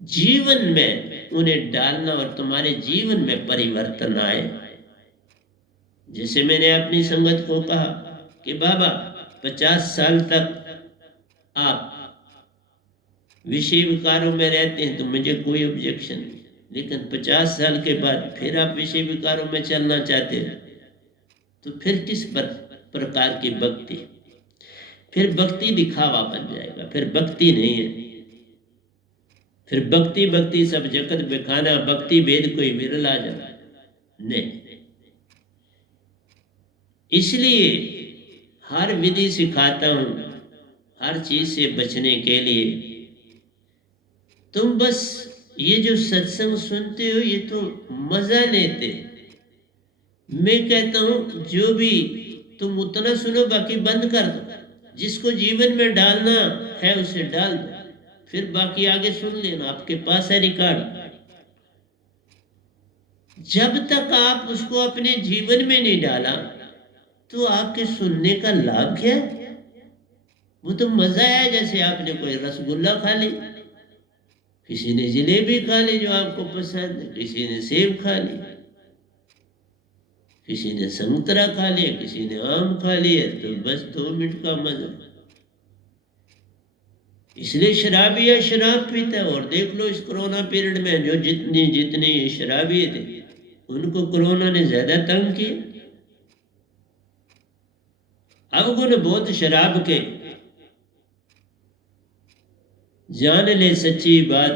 जीवन में उन्हें डालना और तुम्हारे जीवन में परिवर्तन आए। जैसे मैंने अपनी संगत को कहा कि बाबा 50 साल तक आप विषय विकारों में रहते हैं तो मुझे कोई ऑब्जेक्शन नहीं, लेकिन 50 साल के बाद फिर आप विषय विकारों में चलना चाहते हैं तो फिर किस प्रकार की भक्ति? फिर भक्ति दिखावा बन जाएगा, फिर भक्ति नहीं है। फिर भक्ति भक्ति सब जगत बिखाना, भक्ति भेद कोई विरला जाए। नहीं। इसलिए हर विधि सिखाता हूं, हर चीज से बचने के लिए। तुम बस ये जो सत्संग सुनते हो ये तो मजा लेते। मैं कहता हूं जो भी तुम उतना सुनो, बाकी बंद कर दो। जिसको जीवन में डालना है उसे डाल दो, फिर बाकी आगे सुन लेना, आपके पास है रिकॉर्ड। जब तक आप उसको अपने जीवन में नहीं डाला तो आपके सुनने का लाभ क्या है? वो तो मजा है जैसे आपने कोई रसगुल्ला खा ली, किसी ने जलेबी खा ली जो आपको पसंद है, किसी ने सेब खा ली, किसी ने संतरा खा लिया, किसी ने आम खा लिया, तो बस 2 मिनट का मजा। इसलिए शराबी या शराब पीता है। और देख लो इस कोरोना पीरियड में जो जितने जितने ये शराबी थे उनको कोरोना ने ज्यादा तंग किया। अवगुण बहुत शराब के, जान ले सच्ची बात,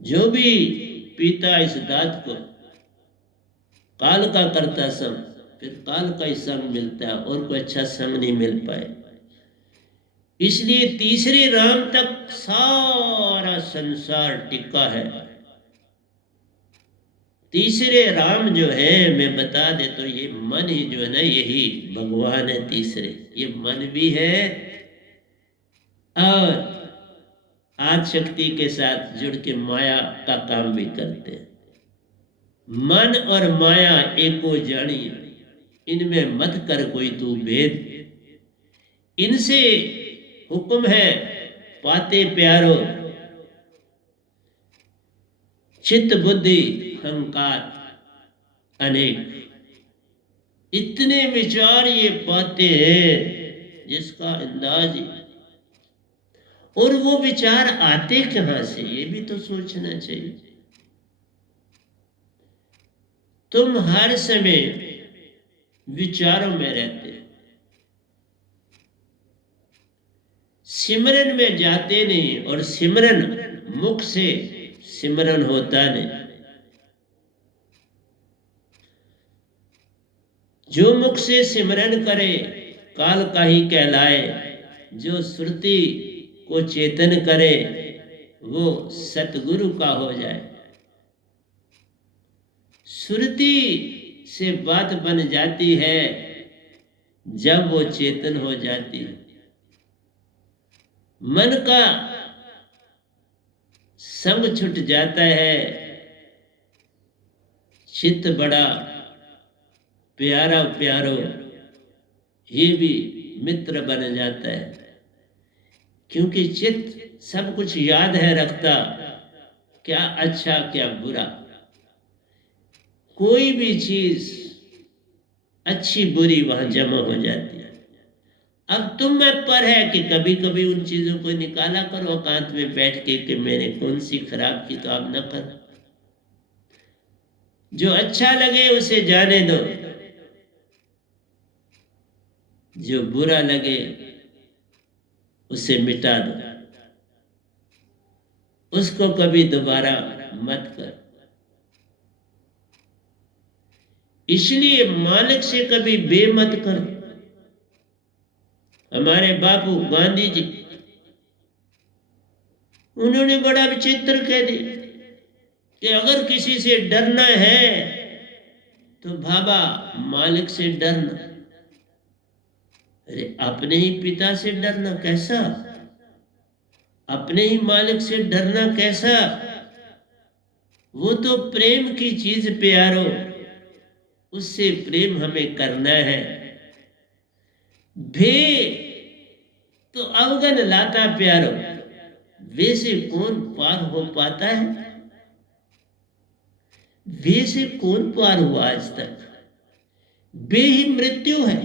जो भी पीता इस दात को काल का करता संग, फिर काल का ही संग मिलता है और कोई अच्छा संग नहीं मिल पाए। इसलिए तीसरे राम तक सारा संसार टिका है। तीसरे राम जो है मैं बता दे तो ये मन ही जो है ना, यही भगवान है। तीसरे ये मन भी है और आज शक्ति के साथ जुड़ के माया का काम भी करते हैं। मन और माया एको जानी, इनमें मत कर कोई तू भेद। इनसे हुक्म है पाते प्यारो, चित्त बुद्धि अहंकार अनेक। इतने विचार ये पाते हैं जिसका अंदाज ही। और वो विचार आते कहां से ये भी तो सोचना चाहिए। तुम हर समय विचारों में रहते, सिमरन में जाते नहीं, और सिमरन मुख से सिमरन होता नहीं। जो मुख से सिमरन करे काल का ही कहलाए, जो श्रुति को चेतन करे वो सतगुरु का हो जाए। श्रुति से बात बन जाती है जब वो चेतन हो जाती है। मन का संग छूट जाता है, चित्त बड़ा प्यारा प्यारो ये भी मित्र बन जाता है। क्योंकि चित्त सब कुछ याद है रखता, क्या अच्छा क्या बुरा। कोई भी चीज अच्छी बुरी वहां जमा हो जाती है। अब तुम में पर है कि कभी कभी उन चीजों को निकाला करो एकांत में बैठ के कि मैंने कौन सी खराब की तो आप न करो। जो अच्छा लगे उसे जाने दो, जो बुरा लगे उसे मिटा दो, उसको कभी दोबारा मत कर। इसलिए मालिक से कभी बे मत करो। हमारे बापू गांधी जी, उन्होंने बड़ा विचित्र कह दिया कि अगर किसी से डरना है तो बाबा मालिक से डरना। अरे अपने ही पिता से डरना कैसा, अपने ही मालिक से डरना कैसा। वो तो प्रेम की चीज प्यारो, उससे प्रेम हमें करना है। भे तो अवगन लाता प्यारो, वे से कौन पार हो पाता है। वे से कौन पार हुआ आज तक। बे ही मृत्यु है,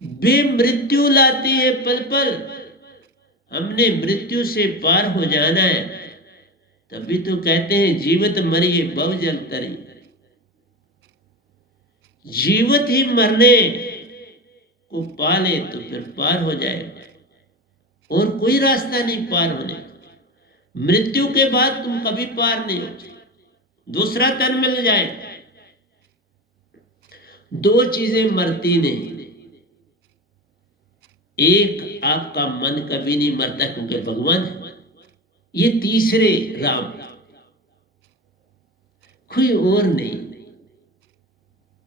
बे मृत्यु लाती है पल पल। हमने मृत्यु से पार हो जाना है, तभी तो कहते हैं जीवत मरिए बहुजल तरी। जीवत ही मरने को पाले तो फिर पार हो जाएगा, और कोई रास्ता नहीं पार होने का। मृत्यु के बाद तुम कभी पार नहीं हो। दूसरा तन मिल जाए। दो चीजें मरती नहीं, एक आपका मन कभी नहीं मरता क्योंकि भगवान है, ये तीसरे राम, कोई और नहीं।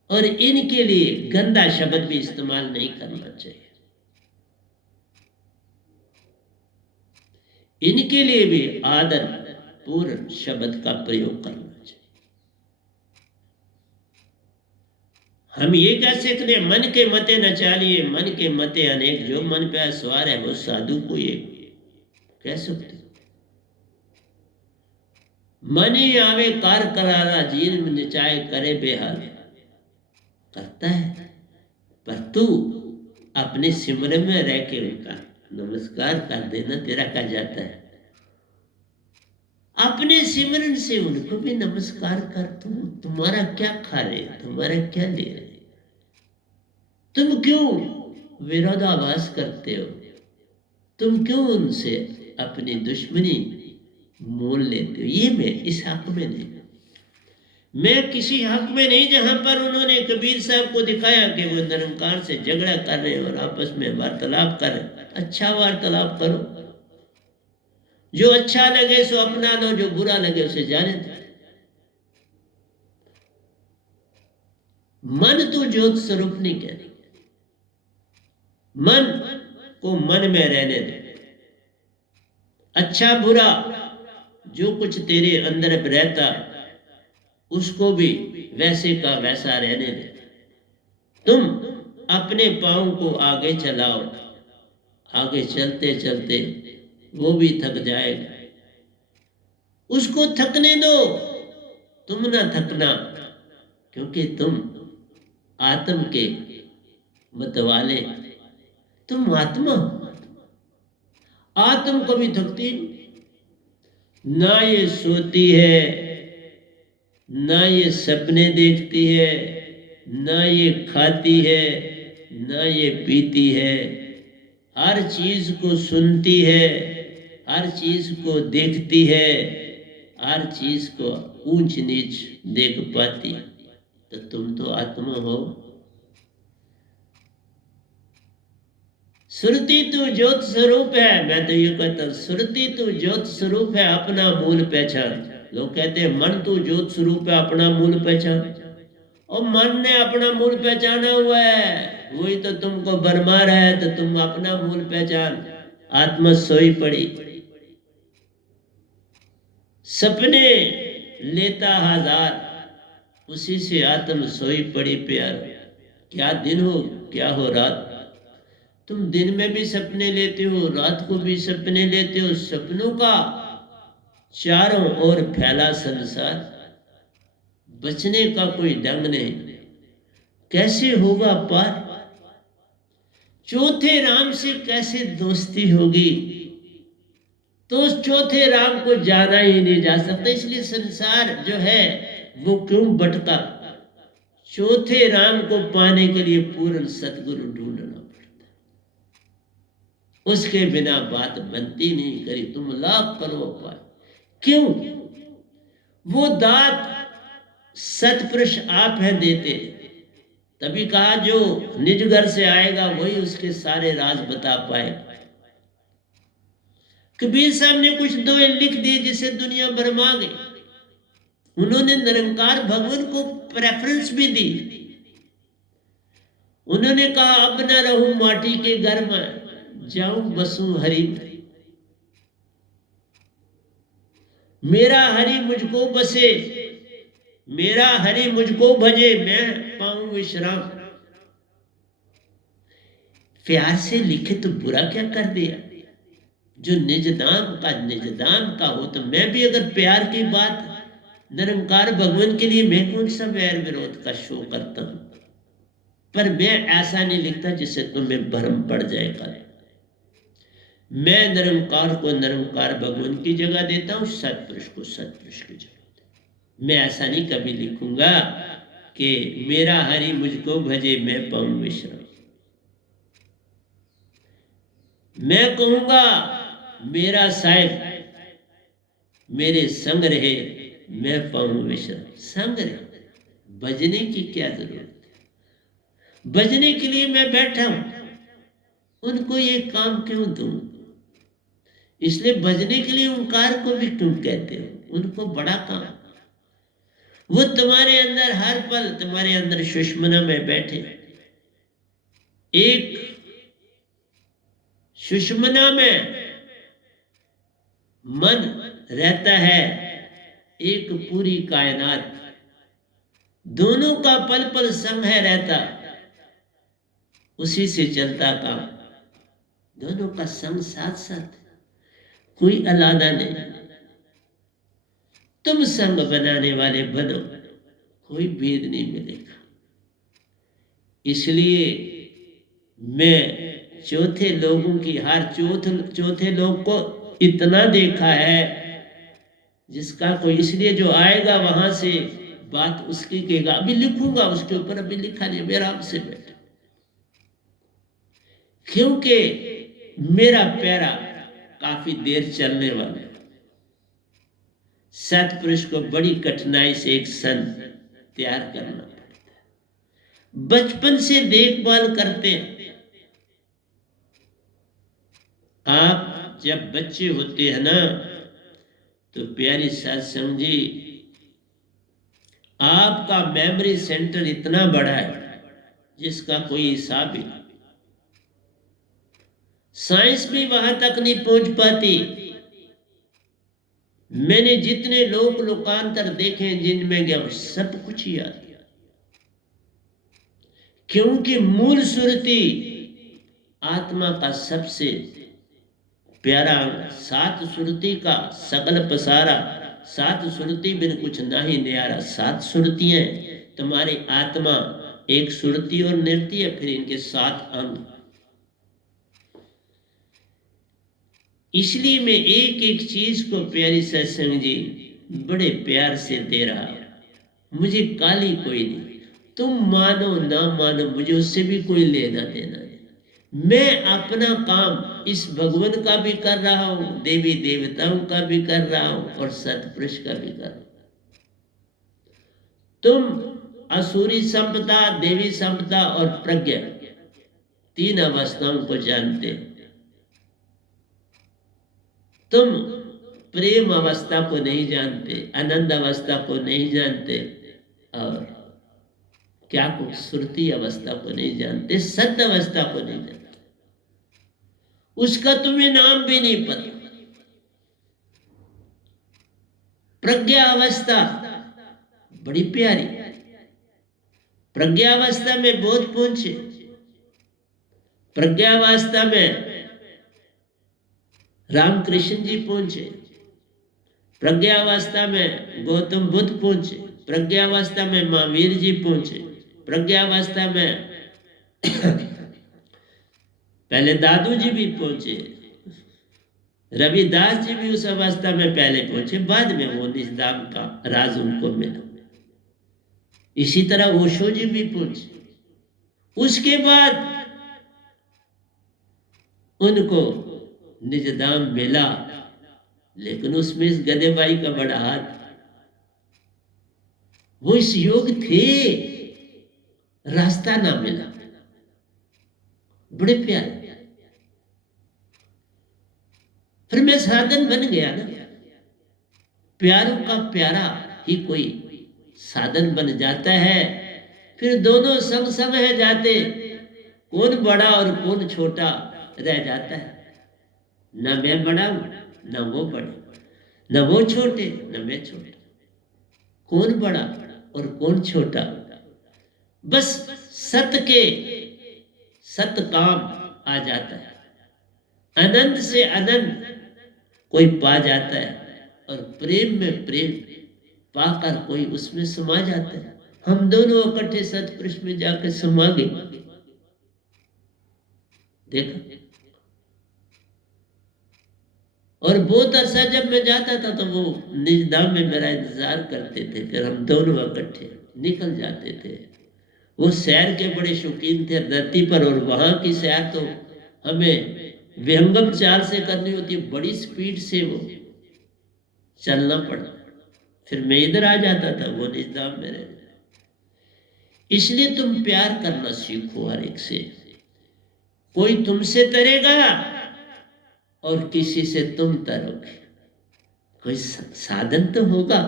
और इनके लिए गंदा शब्द भी इस्तेमाल नहीं करना चाहिए, इनके लिए भी आदर पूर्ण शब्द का प्रयोग करना चाहिए। हम ये कह सकते हैं मन के मते न चालिए, मन के मते अनेक, जो मन पे सवार है वो साधु को ये कह सकते। मन ही आवे कार करारा, जीन निचाए करे बेहाल, करता है। पर तू अपने सिमरन में रह के उनका नमस्कार कर देना, तेरा कहा जाता है। अपने सिमरन से उनको भी नमस्कार कर। तुम्हारा क्या खा रहे, तुम्हारा क्या ले रहे, तुम क्यों विरोधाभास करते हो, तुम क्यों उनसे अपनी दुश्मनी मोल लेते हो। ये मैं इस हक में नहीं, मैं किसी हक में नहीं जहां पर उन्होंने कबीर साहब को दिखाया कि वो निरंकार से झगड़ा कर रहे हैं और आपस में वार्तालाप कर रहे हैं। अच्छा वार्तालाप करो, जो अच्छा लगे सो अपना लो, जो बुरा लगे उसे जाने दो। मन तो ज्योत स्वरूप नहीं कहते, मन को मन में रहने दे। अच्छा बुरा जो कुछ तेरे अंदर रहता उसको भी वैसे का वैसा रहने दे। तुम अपने पांव को आगे चलाओ, आगे चलते चलते वो भी थक जाएगा, उसको थकने दो, तुम ना थकना, क्योंकि तुम आत्म के मतवाले, तुम आत्मा, आत्म कभी थकती ना, ये सोती है ना, ये सपने देखती है ना, ये खाती है ना, ये पीती है, हर चीज को सुनती है, हर चीज को देखती है, हर चीज को ऊंच नीच देख पाती। तो तुम तो आत्मा हो। सुरती तू ज्योत स्वरूप है। मैं तो ये कहता हूं, सुरती तू ज्योत स्वरूप है, अपना मूल पहचान। लोग कहते हैं मन तू ज्योत स्वरूप है, अपना मूल पहचान। और मन ने अपना मूल पहचाना हुआ है, वही तो तुमको भरमा रहा है, तो तुम अपना मूल पहचान। आत्मा सोई पड़ी, सपने लेता हजार, उसी से आत्म सोई पड़ी प्यार। क्या दिन हो क्या हो रात, तुम दिन में भी सपने लेते हो, रात को भी सपने लेते हो। सपनों का चारों ओर फैला संसार, बचने का कोई ढंग नहीं, कैसे होगा पार। चौथे राम से कैसे दोस्ती होगी, तो उस चौथे राम को जाना ही नहीं जा सकता। इसलिए संसार जो है वो क्यों भटका, चौथे राम को पाने के लिए पूर्ण सतगुरु ढूंढना पड़ता, उसके बिना बात बनती नहीं। करी तुम लाख करो पाए, क्यों, वो दात सतपुरुष आप है देते। तभी कहा जो निज घर से आएगा वही उसके सारे राज बता पाए। कबीर साहब ने कुछ दोहे लिख दिए जिसे दुनिया भरमा गई। उन्होंने निरंकार भगवान को प्रेफरेंस भी दी। उन्होंने कहा अब न रहूं माटी के घर में, जाऊं बसूं हरि में। मेरा हरि मुझको बसे, मेरा हरि मुझको भजे, मैं पाऊं विश्राम। प्यार से लिखे तो बुरा क्या कर दिया, जो निज दाम का हो। तो मैं भी अगर प्यार की बात निरंकार भगवान के लिए, मैं कौन सा वैर विरोध का शो करता हूं। पर मैं ऐसा नहीं लिखता जिससे तुम्हें भ्रम पड़ जाएगा। मैं निरंकार को निरंकार भगवान की जगह देता हूं, सतपुरुष को सतपुरुष की जगह। मैं ऐसा नहीं कभी लिखूंगा कि मेरा हरि मुझको भजे, मैं पाऊं विश्राम। मैं कहूंगा मेरा साहिब मेरे संग रहे, मैं पाऊं विश्राम। संग रहे, बजने की क्या जरूरत है? बजने के लिए मैं बैठा हूं, उनको ये काम क्यों दूं? इसलिए बजने के लिए ओंकार को भी क्यों कहते हो? उनको बड़ा काम, वो तुम्हारे अंदर हर पल, तुम्हारे अंदर सुषुम्ना में बैठे। एक सुषुम्ना में मन रहता है, एक पूरी कायनात, दोनों का पल पल संग है रहता, उसी से चलता काम, दोनों का संग साथ साथ, कोई अलादा नहीं। तुम संग बनाने वाले बनो, कोई भेद नहीं मिलेगा। इसलिए मैं चौथे लोगों की, हर चौथे लोग को इतना देखा है जिसका कोई, इसलिए जो आएगा वहां से बात उसकी कहेगा। अभी लिखूंगा उसके ऊपर, अभी लिखा नहीं, मेरा आपसे बैठा, क्योंकि मेरा पैरा काफी देर चलने वाला है। सतपुरुष को बड़ी कठिनाई से एक संत तैयार करना पड़ता है, बचपन से देखभाल करते हैं। आप जब बच्चे होते हैं ना, तो प्यारी सत्संग जी, आपका मेमोरी सेंटर इतना बड़ा है जिसका कोई हिसाब ही नहीं। साइंस भी वहां तक नहीं पहुंच पाती। मैंने जितने लोक लोकांतर देखे जिनमें गया, सब कुछ याद, क्योंकि मूल सुरति आत्मा का सबसे प्यारा अंग। सात सुरति का सकल पसारा, सात सुरति बिन कुछ नाही न्यारा। सात सुरतियां तुम्हारी आत्मा, एक सुरति और नृत्य है, फिर इनके सात अंग। इसलिए मैं एक एक चीज को प्यारी सत्संग जी बड़े प्यार से दे रहा हूं। मुझे काली कोई नहीं, तुम मानो ना मानो, मुझे उससे भी कोई लेना देना नहीं। मैं अपना काम इस भगवान का भी कर रहा हूं, देवी देवताओं का भी कर रहा हूं, और सतपुरुष का भी कर रहा हूं। तुम असुरी संपदा, देवी संपदा और प्रज्ञा, तीन अवस्थाओं को जानते। तुम प्रेम अवस्था को नहीं जानते, आनंद अवस्था को नहीं जानते, और क्या को सुरती अवस्था को नहीं जानते, सत्य अवस्था को नहीं जानते। उसका तुम्हें नाम भी नहीं पता। प्रज्ञा अवस्था बड़ी प्यारी, प्रज्ञा अवस्था में बोध पहुंचे। प्रज्ञा अवस्था में रामकृष्ण जी पहुंचे, प्रज्ञावस्था में गौतम बुद्ध पहुंचे, प्रज्ञावस्था में महावीर जी पहुंचे, प्रज्ञावस्था में पहले दादू जी भी पहुंचे, रविदास जी भी उस अवस्था में पहले पहुंचे, बाद में वो निजदाम का राज उनको मिला। इसी तरह ओशो जी भी पहुंचे। उसके बाद उनको निजदाम मिला, लेकिन उसमें इस गधे भाई का बड़ा हाथ। वो इस योग थे, रास्ता ना मिला। बड़े प्यारे, फिर मैं साधन बन गया ना। प्यारों का प्यारा ही कोई साधन बन जाता है। फिर दोनों संग संग है जाते, कौन बड़ा और कौन छोटा रह जाता है। न मैं बड़ा हूं, न वो बड़े, न वो छोटे, न मैं छोटा। कौन बड़ा और कौन छोटा? बस सत के सत काम आ जाता है। अनंत से अनंत कोई पा जाता है, और प्रेम में प्रेम पाकर कोई उसमें समा जाता है। हम दोनों इकट्ठे सतपुरुष में जाकर समा गए। देखा, और बहुत अरसा जब मैं जाता था तो वो निजदाम में मेरा इंतजार करते थे, फिर हम दोनों इकट्ठे निकल जाते थे। वो सैर के बड़े शौकीन थे धरती पर, और वहां की सैर तो हमें विहंगम चाल से करनी होती है, बड़ी स्पीड से वो चलना पड़ा। फिर मैं इधर आ जाता था, वो निजाम में रहता। इसलिए तुम प्यार करना सीखो हर एक से। कोई तुमसे तरेगा और किसी से तुम तरोगे, कोई साधन तो होगा।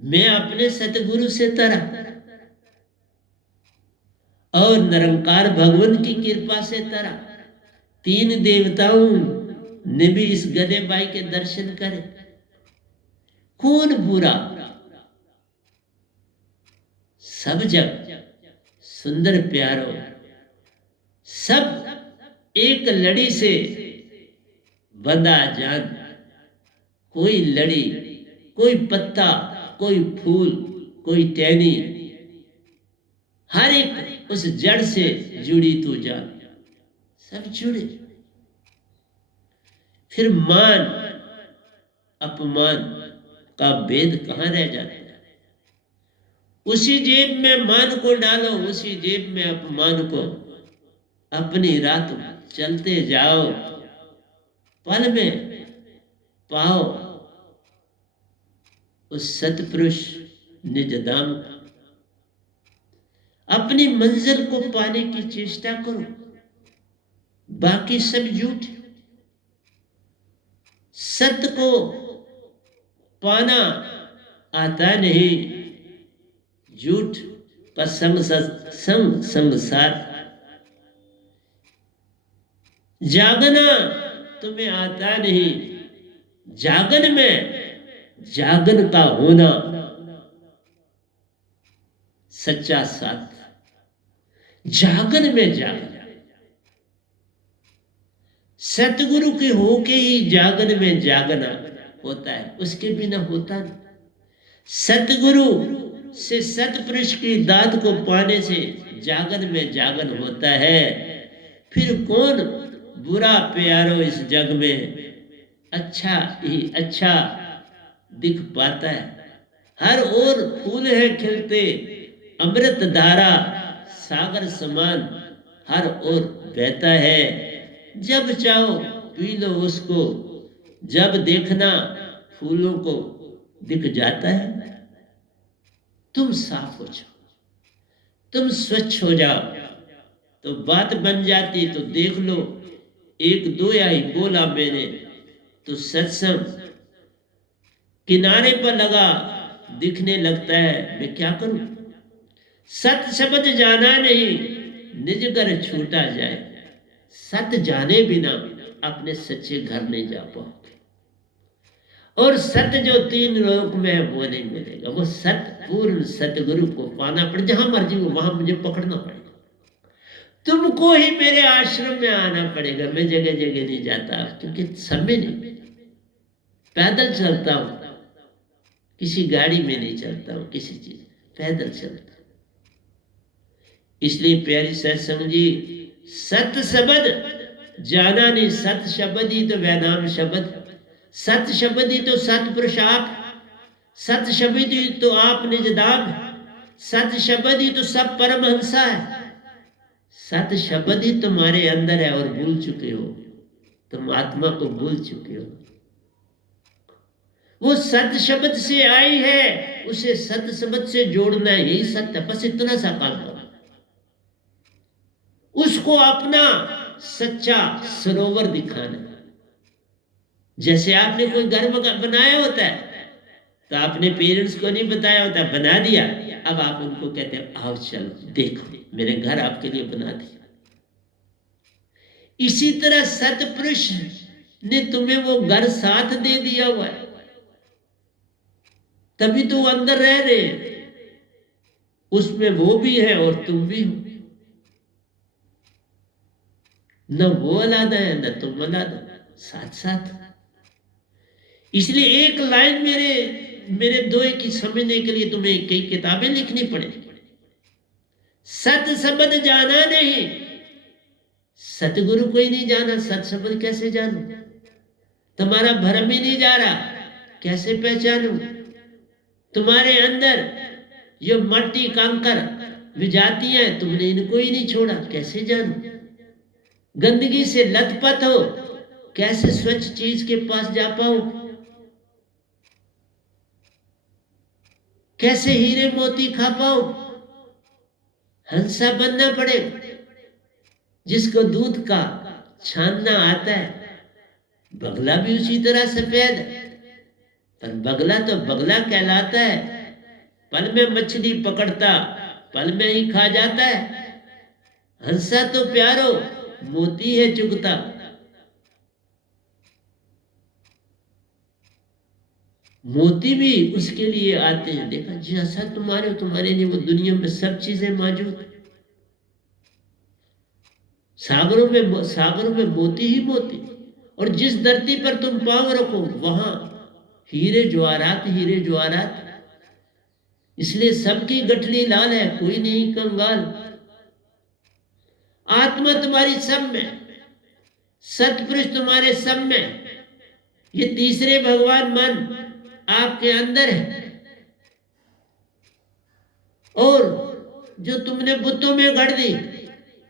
मैं अपने सतगुरु से तरा और निरंकार भगवान की कृपा से तरा। 3 देवताओं ने भी इस गधे बाई के दर्शन करे। कौन बुरा? सब जग सुंदर प्यारो, सब एक लड़ी से बंधा जान। कोई लड़ी, कोई पत्ता, कोई फूल, कोई टहनी, हर एक उस जड़ से जुड़ी तू जान। सब जुड़े। फिर मान अपमान का भेद कहाँ रह जाता है? उसी जेब में मान को डालो, उसी जेब में अपमान को। अपनी रात चलते जाओ, पल में पाओ उस सतपुरुष निज धाम। अपनी मंजिल को पाने की चेष्टा करो, बाकी सब झूठ। सत्य को पाना आता नहीं, झूठ का संग साथ। जागना तुम्हें आता नहीं, जागन में जागन का होना सच्चा साथ। जागन में जागना, सतगुरु के होके ही जागन में जागना होता है, उसके बिना होता नहीं। सतगुरु से सतपुरुष की दात को पाने से जागन में जागन होता है। फिर कौन बुरा प्यारो इस जग में, अच्छा ही अच्छा दिख पाता है। हर ओर फूल है खिलते, अमृत धारा सागर समान हर ओर बहता है। जब चाहो पी लो उसको, जब देखना फूलों को दिख जाता है। तुम साफ हो जाओ, तुम स्वच्छ हो जाओ तो बात बन जाती। तो देख लो, 1-2 ही बोला मैंने तो सत्संग किनारे पर लगा दिखने लगता है। मैं क्या करूं? सत शब्द जाना नहीं, निज घर छूटा जाए। सत जाने बिना अपने सच्चे घर नहीं जा पाओगे। और सत्य जो 3 लोक में है वो नहीं मिलेगा। वो सत्य पूर्ण सतगुरु को पाना पड़े। जहां मर्जी हो वहां मुझे पकड़ना पड़ेगा। तुमको ही मेरे आश्रम में आना पड़ेगा। मैं जगह जगह नहीं जाता क्योंकि समय नहीं। पैदल चलता हूं, किसी गाड़ी में नहीं चलता हूं, किसी चीज पैदल चलता हूं। इसलिए प्यारी सत्संग जी, सत शब्द जाना नहीं। सत शब्द ही तो वैनाम शब्द, सत शब्द ही तो सतपुरुष आप, सत शब्द ही तो आप निज धाम, सत शब्द ही तो सब परमहंसा है। सत शब्द ही तुम्हारे अंदर है और भूल चुके हो। तुम आत्मा को भूल चुके हो। वो सत शब्द से आई है, उसे सत शब्द से जोड़ना है, यही सत्य। बस इतना सा काम करो। उसको अपना सच्चा सरोवर दिखाना। जैसे आपने कोई घर बनाया होता है तो आपने पेरेंट्स को नहीं बताया होता, बना दिया। अब आप उनको कहते हैं आओ चलो देखो मेरे घर आपके लिए बना दिया। इसी तरह सतपुरुष ने तुम्हें वो घर साथ दे दिया हुआ है, तभी तो अंदर रह रहे हैं। उसमें वो भी है और तुम भी हो। न वो अलादा है न तुम अलादा, साथ साथ। इसलिए एक लाइन मेरे दोए की समझने के लिए तुम्हें कई किताबें लिखनी पड़ेगी। सत शब्द जाना नहीं, सतगुरु को ही नहीं जाना, सत शब्द कैसे जानू? तुम्हारा भरम ही नहीं जा रहा, कैसे पहचानू? तुम्हारे अंदर ये मट्टी कंकर विजातियां हैं, तुमने इनको ही नहीं छोड़ा, कैसे जानू? गंदगी से लथपथ हो, कैसे स्वच्छ चीज के पास जा पाओ? कैसे हीरे मोती खा पाओ? हंसा बनना पड़ेगा। जिसको दूध का छानना आता है, बगला भी उसी तरह सफेद है, पर बगला तो बगला कहलाता है। पल में मछली पकड़ता, पल में ही खा जाता है। हंसा तो प्यारो मोती है चुगता। मोती भी उसके लिए आते हैं। देखा, जैसा तुम्हारे लिए वो दुनिया में सब चीजें मौजूद। सागरों में मोती ही मोती। और जिस धरती पर तुम पांव रखो वहां हीरे ज्वारात। इसलिए सबकी गठरी लाल है, कोई नहीं कंगाल। आत्मा तुम्हारी सब में, सतपुरुष तुम्हारे सब में, ये तीसरे भगवान मन आपके अंदर है। और जो तुमने बुतों में गढ़ दी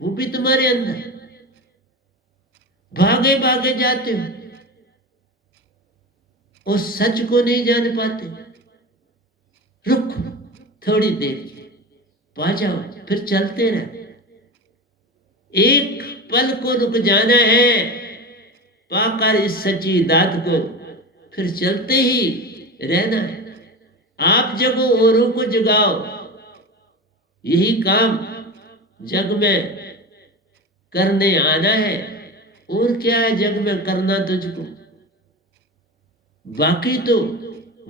वो भी तुम्हारे अंदर। भागे भागे जाते हो और सच को नहीं जान पाते। रुक थोड़ी देर, पा जाओ, फिर चलते रहे। एक पल को रुक जाना है, पाकर इस सच्ची दात को, फिर चलते ही रहना है। आप जगो औरों को जगाओ, यही काम जग में करने आना है। और क्या है जग में करना तुझको? बाकी तो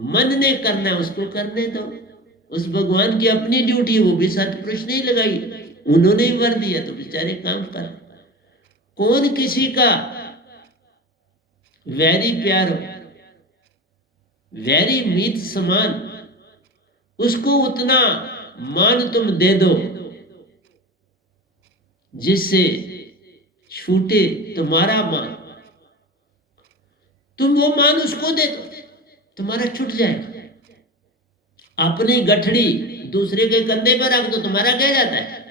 मन ने करना है, उसको करने दो। उस भगवान की अपनी ड्यूटी, वो भी सतपुरुष नहीं लगाई, उन्होंने ही वर दिया, तो बेचारे काम कर। कौन किसी का वैरी प्यार हो, वैरी मीत समान, उसको उतना मान तुम दे दो जिससे छूटे तुम्हारा मान। तुम वो मान उसको दे दो, तुम्हारा छूट जाएगा। अपनी गठड़ी दूसरे के कंधे पर रख दो, तुम्हारा क्या जाता है?